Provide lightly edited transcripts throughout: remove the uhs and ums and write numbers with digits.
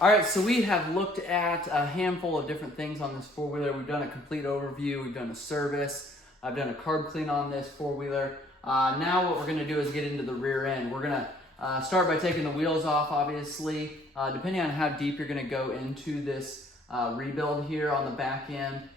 All right, so we have looked at a handful of different things on this four-wheeler. We've done a complete overview, we've done a service, I've done a carb clean on this four-wheeler. Now what we're gonna do is get into the rear end. We're gonna start by taking the wheels off, obviously. Depending on how deep you're gonna go into this rebuild here on the back end,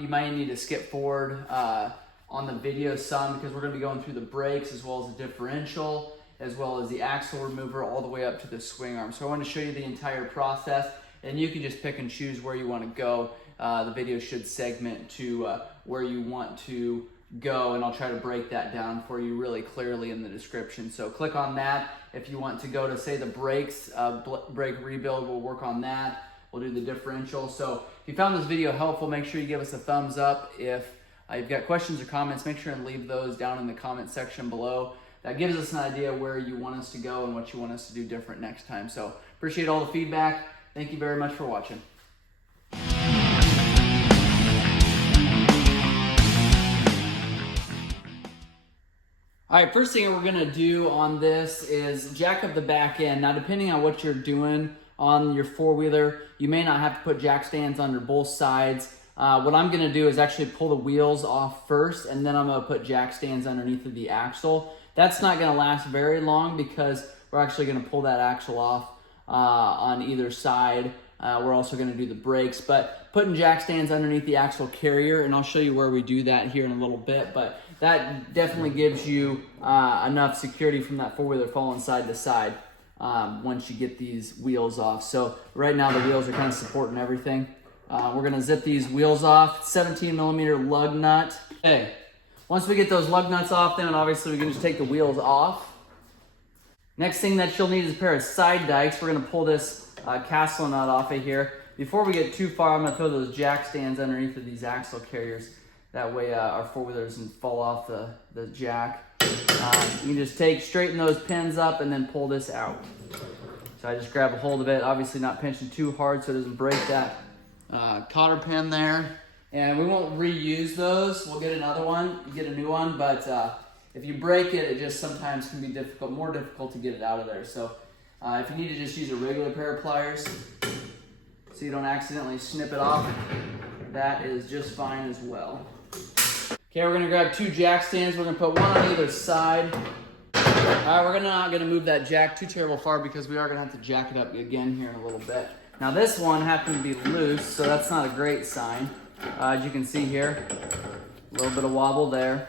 you might need to skip forward on the video some because we're gonna be going through the brakes as well as the differential, as well as the axle remover all the way up to the swing arm. So I want to show you the entire process, and you can just pick and choose where you want to go. The video should segment to where you want to go, and I'll try to break that down for you really clearly in the description. So click on that if you want to go to, say, the brakes, brake rebuild. We'll work on that. We'll do the differential. So if you found this video helpful, make sure you give us a thumbs up. If you've got questions or comments, make sure and leave those down in the comment section below. That gives us an idea where you want us to go and what you want us to do different next time. So appreciate all the feedback. Thank you very much for watching. All right, first thing we're gonna do on this is jack up the back end. Now, depending on what you're doing on your four-wheeler, you may not have to put jack stands under both sides. What I'm gonna do is actually pull the wheels off first, and then I'm gonna put jack stands underneath of the axle. That's not gonna last very long because we're actually gonna pull that axle off on either side. We're also gonna do the brakes, but putting jack stands underneath the axle carrier, and I'll show you where we do that here in a little bit, but that definitely gives you enough security from that four-wheeler falling side to side once you get these wheels off. So right now the wheels are kind of supporting everything. We're gonna zip these wheels off, 17 millimeter lug nut. Okay. Once we get those lug nuts off, then obviously we can just take the wheels off. Next thing that you'll need is a pair of side dikes. We're gonna pull this castle nut off of here. Before we get too far, I'm gonna throw those jack stands underneath of these axle carriers. That way our four-wheeler doesn't fall off the jack. You can just straighten those pins up and then pull this out. So I just grab a hold of it, obviously not pinching too hard so it doesn't break that cotter pin there. And we won't reuse those. We'll get another one, get a new one, but if you break it, it just sometimes can be difficult, more difficult to get it out of there. So if you need to just use a regular pair of pliers so you don't accidentally snip it off, that is just fine as well. Okay, we're gonna grab two jack stands. We're gonna put one on either side. All right, we're not gonna move that jack too terrible far because we are gonna have to jack it up again here in a little bit. Now this one happened to be loose, so that's not a great sign. As you can see here, a little bit of wobble there.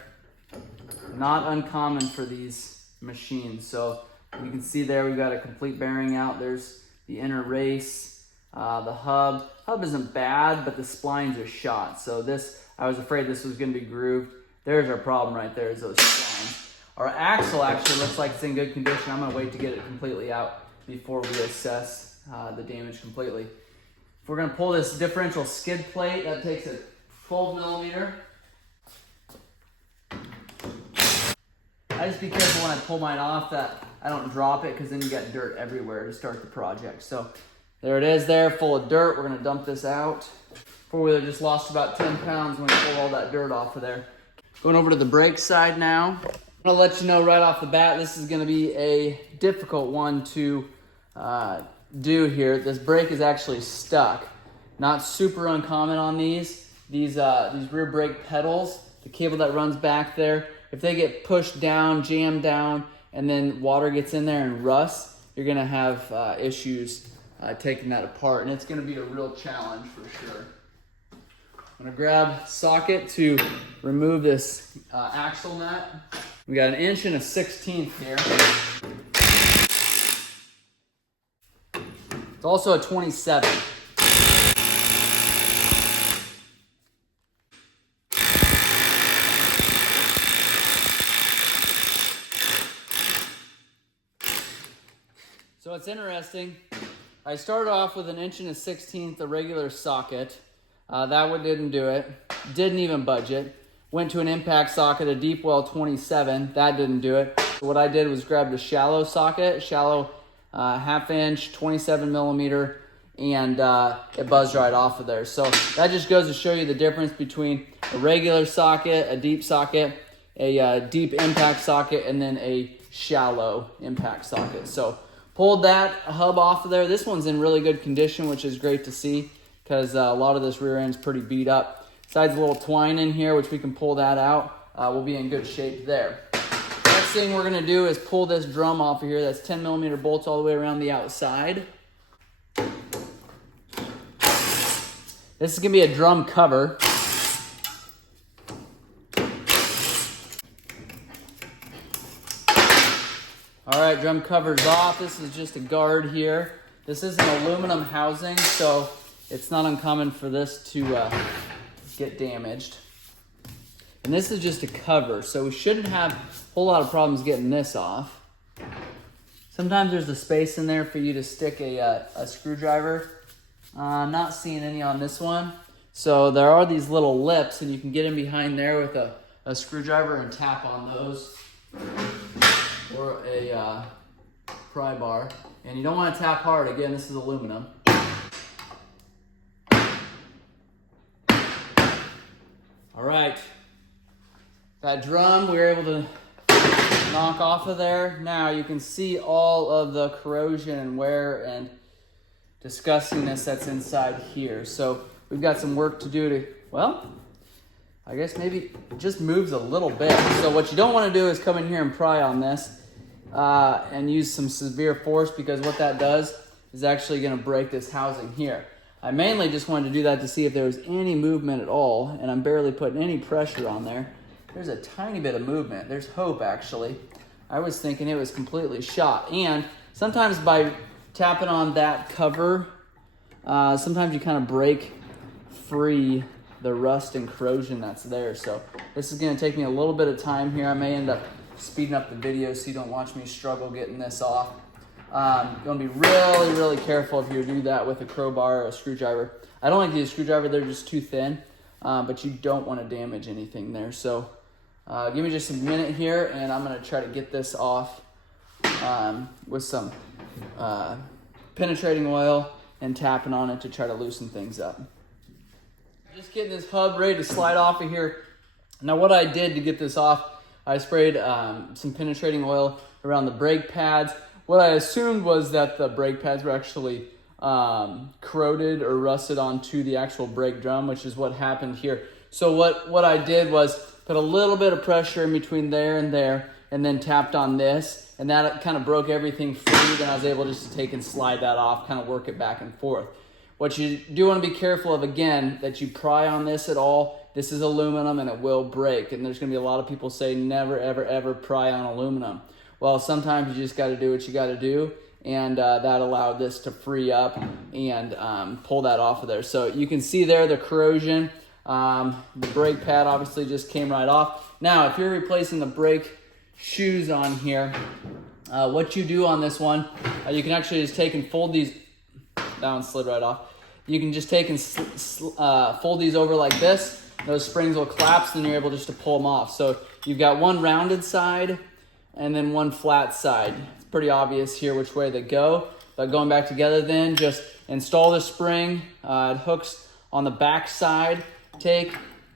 Not uncommon for these machines. So you can see there we've got a complete bearing out. There's the inner race, the hub. Hub isn't bad, but the splines are shot. So this, I was afraid this was gonna be grooved. There's our problem right there, is those splines. Our axle actually looks like it's in good condition. I'm gonna wait to get it completely out before we assess the damage completely. If we're gonna pull this differential skid plate, that takes a 12 millimeter. I just be careful when I pull mine off that I don't drop it because then you got dirt everywhere to start the project. So there it is there, full of dirt. We're gonna dump this out. Four-wheeler just lost about 10 pounds when we pull all that dirt off of there. Going over to the brake side now. I'm gonna let you know right off the bat, this is gonna be a difficult one to do here. This brake is actually stuck. Not super uncommon on these rear brake pedals. The cable that runs back there, if they get pushed down, jammed down, and then water gets in there and rusts, you're gonna have issues taking that apart, and it's gonna be a real challenge for sure. I'm gonna grab socket to remove this axle nut. We got 1 inch and a 1/16 here. It's also a 27. So it's interesting. I started off with 1 inch and a 1/16, the regular socket. That one didn't do it. Didn't even budget. Went to an impact socket, a deep well 27. That didn't do it. So what I did was grab the shallow socket, shallow 1/2 inch, 27 millimeter, and it buzzed right off of there. So that just goes to show you the difference between a regular socket, a deep socket, a deep impact socket, and then a shallow impact socket. So Pulled that hub off of there. This one's in really good condition, which is great to see because a lot of this rear end's pretty beat up. Besides a little twine in here, which we can pull that out, we'll be in good shape there. Next thing we're gonna do is pull this drum off of here. That's 10mm bolts all the way around the outside. This is gonna be a drum cover. All right, drum cover's off. This is just a guard here. This is an aluminum housing, so it's not uncommon for this to get damaged. And this is just a cover, so we shouldn't have a whole lot of problems getting this off. Sometimes there's a space in there for you to stick a screwdriver. I'm not seeing any on this one. So there are these little lips, and you can get in behind there with a screwdriver and tap on those. Or a pry bar. And you don't want to tap hard. Again, this is aluminum. All right. That drum we were able to knock off of there. Now you can see all of the corrosion and wear and disgustingness that's inside here. So we've got some work to do to, well, I guess maybe it just moves a little bit. So what you don't want to do is come in here and pry on this and use some severe force, because what that does is actually going to break this housing here. I mainly just wanted to do that to see if there was any movement at all, and I'm barely putting any pressure on there. There's a tiny bit of movement. There's hope, actually. I was thinking it was completely shot. And sometimes by tapping on that cover, sometimes you kind of break free the rust and corrosion that's there. So this is going to take me a little bit of time here. I may end up speeding up the video so you don't watch me struggle getting this off. You're going to be really, really careful if you do that with a crowbar or a screwdriver. I don't like to use a screwdriver. They're just too thin, but you don't want to damage anything there. So give me just a minute here, and I'm going to try to get this off with some penetrating oil and tapping on it to try to loosen things up. Just getting this hub ready to slide off of here. Now what I did to get this off, I sprayed some penetrating oil around the brake pads. What I assumed was that the brake pads were actually corroded or rusted onto the actual brake drum, which is what happened here. So what I did was put a little bit of pressure in between there, and then tapped on this, and that kind of broke everything free. Then I was able just to take and slide that off, kind of work it back and forth. What you do want to be careful of, again, that you pry on this at all. This is aluminum and it will break. And there's going to be a lot of people say never, ever, ever pry on aluminum. Well, sometimes you just got to do what you got to do. And that allowed this to free up and pull that off of there. So you can see there the corrosion. The brake pad obviously just came right off. Now, if you're replacing the brake shoes on here, what you do on this one, you can actually just take and fold these. That one slid right off. You can just take and fold these over like this. Those springs will collapse, and you're able just to pull them off. So you've got one rounded side and then one flat side. It's pretty obvious here which way they go. But going back together then, just install the spring. It hooks on the back side.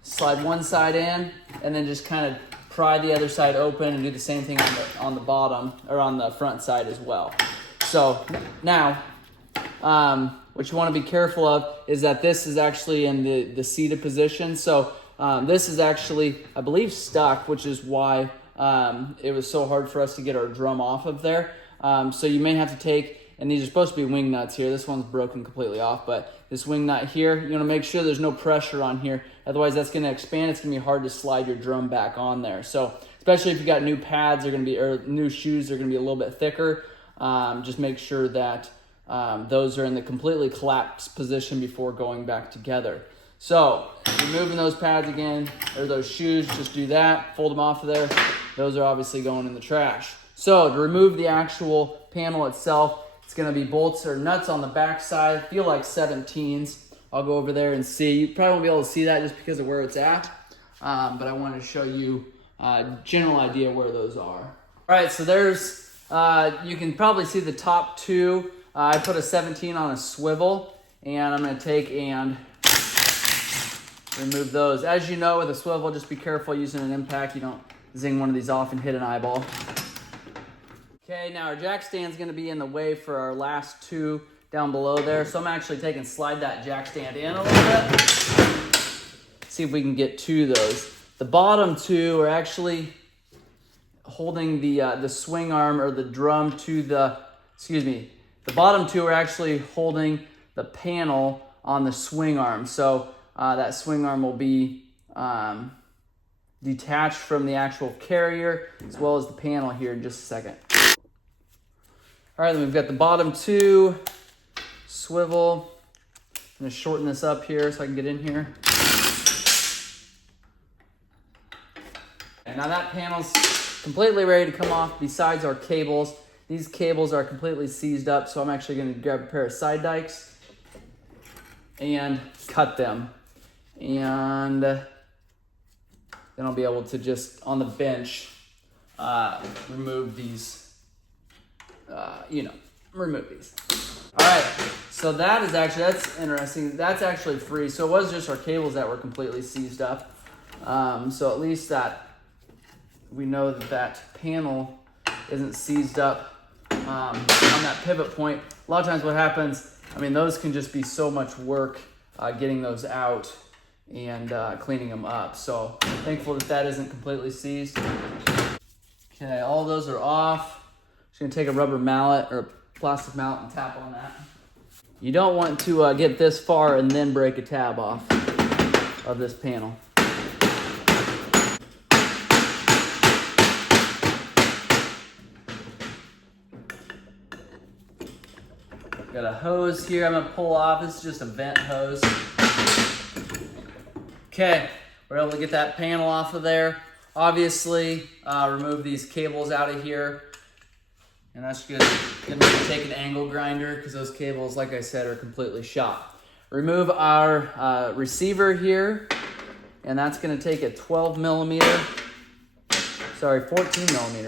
Slide one side in, and then just kind of pry the other side open and do the same thing on the bottom, or on the front side as well. So now, what you want to be careful of is that this is actually in the seated position. So this is actually, I believe, stuck, which is why it was so hard for us to get our drum off of there. So you may have to take, and these are supposed to be wing nuts here. This one's broken completely off, but this wing nut here, you want to make sure there's no pressure on here. Otherwise, that's going to expand. It's going to be hard to slide your drum back on there. So especially if you got new pads, they're going to be, or new shoes, they're going to be a little bit thicker. Just make sure that those are in the completely collapsed position before going back together. So removing those pads again, or those shoes, just do that, fold them off of there. Those are obviously going in the trash. So to remove the actual panel itself, it's going to be bolts or nuts on the back side. Feel like 17s. I'll go over there and see. You probably won't be able to see that just because of where it's at, but I wanted to show you a general idea where those are. All right, so there's, you can probably see the top two. I put a 17 on a swivel, and I'm going to take and remove those. As you know, with a swivel, just be careful using an impact. You don't zing one of these off and hit an eyeball. Okay, now our jack stand's gonna be in the way for our last two down below there. So I'm actually slide that jack stand in a little bit. See if we can get two of those. The bottom two are actually holding the swing arm or the drum to the bottom two are actually holding the panel on the swing arm. So that swing arm will be detached from the actual carrier as well as the panel here in just a second. All right, then we've got the bottom two swivel. I'm gonna shorten this up here so I can get in here. And now that panel's completely ready to come off besides our cables. These cables are completely seized up, so I'm actually gonna grab a pair of side dikes and cut them. And then I'll be able to just, on the bench, remove these, remove these. All right, so that's interesting. That's actually free. So it was just our cables that were completely seized up. So at least that we know that panel isn't seized up on that pivot point. A lot of times what happens, those can just be so much work getting those out and cleaning them up. So thankful that isn't completely seized. Okay, all those are off. Just gonna take a rubber mallet or a plastic mallet and tap on that. You don't want to get this far and then break a tab off of this panel. Got a hose here I'm gonna pull off. This is just a vent hose. Okay, we're able to get that panel off of there. Obviously, remove these cables out of here. And that's good. Gonna take an angle grinder because those cables, like I said, are completely shot. Remove our receiver here. And that's gonna take a 14 millimeter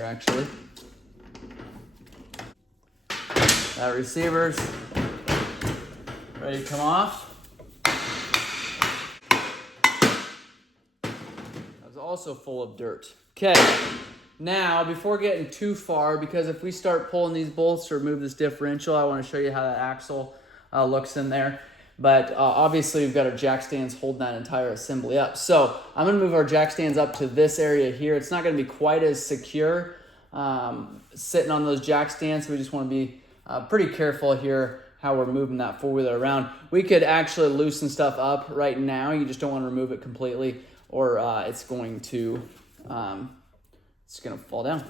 actually. That receiver's ready to come off. That was also full of dirt. Okay, now before getting too far, because if we start pulling these bolts to remove this differential, I want to show you how that axle looks in there. But obviously we've got our jack stands holding that entire assembly up. So I'm gonna move our jack stands up to this area here. It's not gonna be quite as secure sitting on those jack stands. So we just wanna be pretty careful here how we're moving that four-wheeler around. We could actually loosen stuff up right now. You just don't want to remove it completely or it's going to fall down.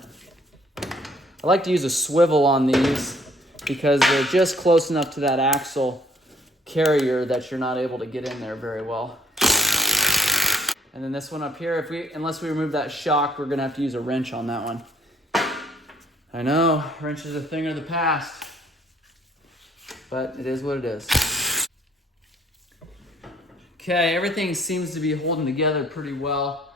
I like to use a swivel on these because they're just close enough to that axle carrier that you're not able to get in there very well. And then this one up here, unless we remove that shock, we're gonna have to use a wrench on that one. I know, wrench is a thing of the past, but it is what it is. Okay, everything seems to be holding together pretty well.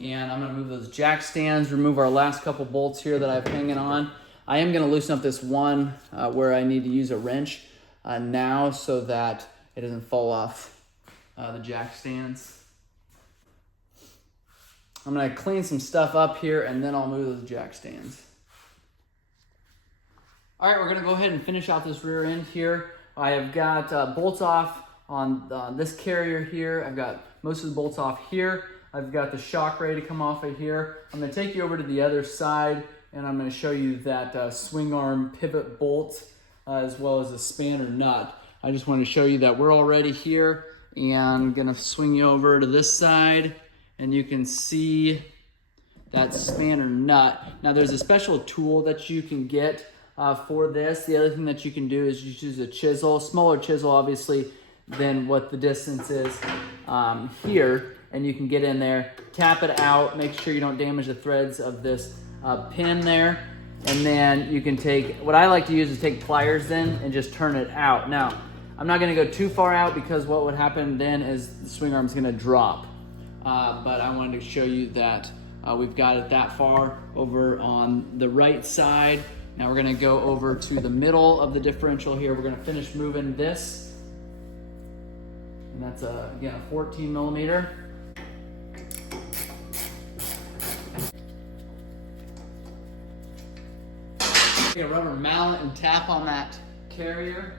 And I'm gonna move those jack stands, remove our last couple bolts here that I have hanging on. I am gonna loosen up this one where I need to use a wrench now so that it doesn't fall off the jack stands. I'm gonna clean some stuff up here and then I'll move those jack stands. All right, we're gonna go ahead and finish out this rear end here. I have got bolts off on this carrier here. I've got most of the bolts off here. I've got the shock ready to come off of here. I'm gonna take you over to the other side and I'm gonna show you that swing arm pivot bolt as well as a spanner nut. I just wanted to show you that we're already here and I'm gonna swing you over to this side and you can see that spanner nut. Now there's a special tool that you can get for this. The other thing that you can do is just use a chisel, smaller chisel obviously than what the distance is here, and you can get in there, tap it out, make sure you don't damage the threads of this pin there, and then you can take, what I like to use is take pliers then and just turn it out. Now, I'm not gonna go too far out because what would happen then is the swing arm's gonna drop. But I wanted to show you that we've got it that far over on the right side. Now we're gonna go over to the middle of the differential here. We're gonna finish moving this. And that's again, a 14 millimeter. Take a rubber mallet and tap on that carrier.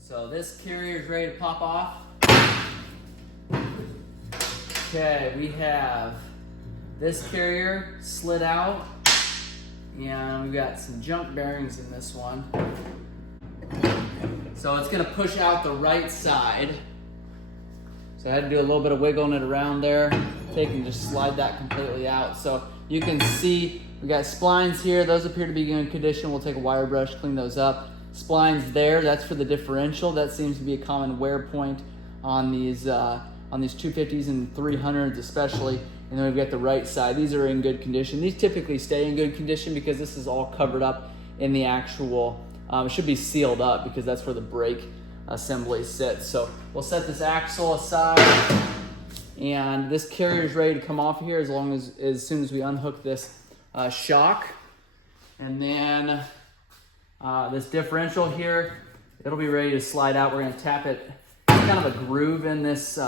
So this carrier is ready to pop off. Okay, we have this carrier slid out, and we've got some junk bearings in this one. So it's gonna push out the right side. So I had to do a little bit of wiggling it around there. Take and just slide that completely out. So you can see we got splines here. Those appear to be in good condition. We'll take a wire brush, clean those up. Splines there, that's for the differential. That seems to be a common wear point on these 250s and 300s especially. And then we've got the right side. These are in good condition. These typically stay in good condition because this is all covered up in the actual, it should be sealed up because that's where the brake assembly sits. So we'll set this axle aside, and this carrier is ready to come off of here as soon as we unhook this shock. And then this differential here, it'll be ready to slide out. We're gonna tap it, kind of a groove in this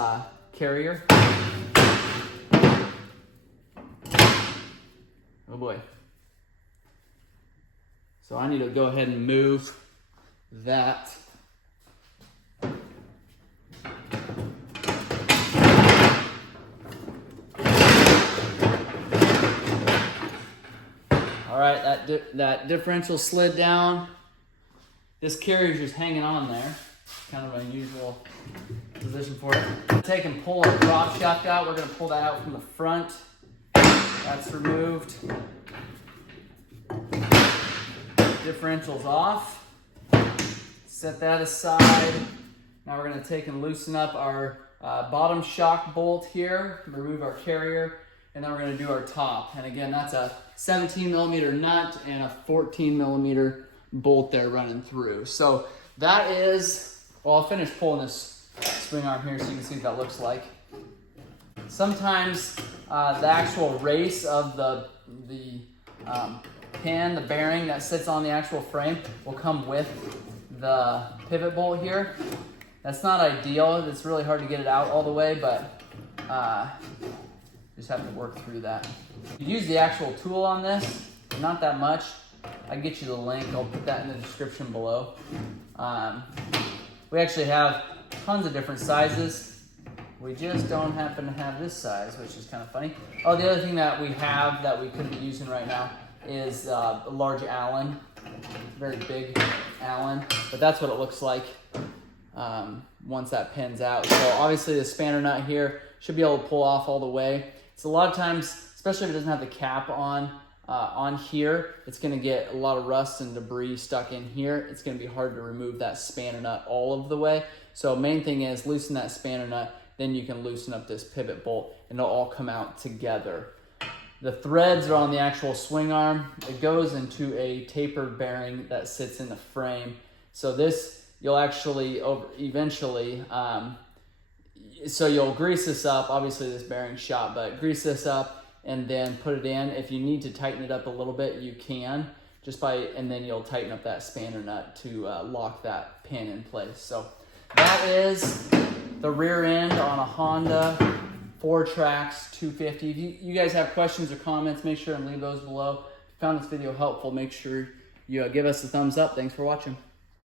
carrier. Oh boy. So I need to go ahead and move that. All right, that differential slid down. This carrier's just hanging on there. Kind of an unusual position for it. Take and pull our prop shaft out. We're gonna pull that out from the front. That's removed. Differential's off. Set that aside. Now we're gonna take and loosen up our bottom shock bolt here, remove our carrier, and then we're gonna do our top. And again, that's a 17mm nut and a 14mm bolt there running through. So that is, well, I'll finish pulling this spring arm here so you can see what that looks like. Sometimes the actual race of the pin, the bearing that sits on the actual frame will come with the pivot bolt here. That's not ideal. It's really hard to get it out all the way, but just have to work through that. You use the actual tool on this, not that much. I can get you the link. I'll put that in the description below. We actually have tons of different sizes. We just don't happen to have this size, which is kind of funny. Oh, the other thing that we have that we couldn't be using right now is a large Allen, very big Allen, but that's what it looks like once that pins out. So obviously the spanner nut here should be able to pull off all the way. So a lot of times, especially if it doesn't have the cap on here, it's gonna get a lot of rust and debris stuck in here. It's gonna be hard to remove that spanner nut all of the way. So main thing is loosen that spanner nut, then you can loosen up this pivot bolt and it'll all come out together. The threads are on the actual swing arm. It goes into a tapered bearing that sits in the frame. So this, you'll actually eventually, so you'll grease this up. Obviously this bearing's shot, but grease this up and then put it in. If you need to tighten it up a little bit, you can, and then you'll tighten up that spanner nut to lock that pin in place. So that is the rear end on a Honda Fourtrax 250. If you guys have questions or comments, make sure and leave those below. If you found this video helpful, make sure you give us a thumbs up. Thanks for watching.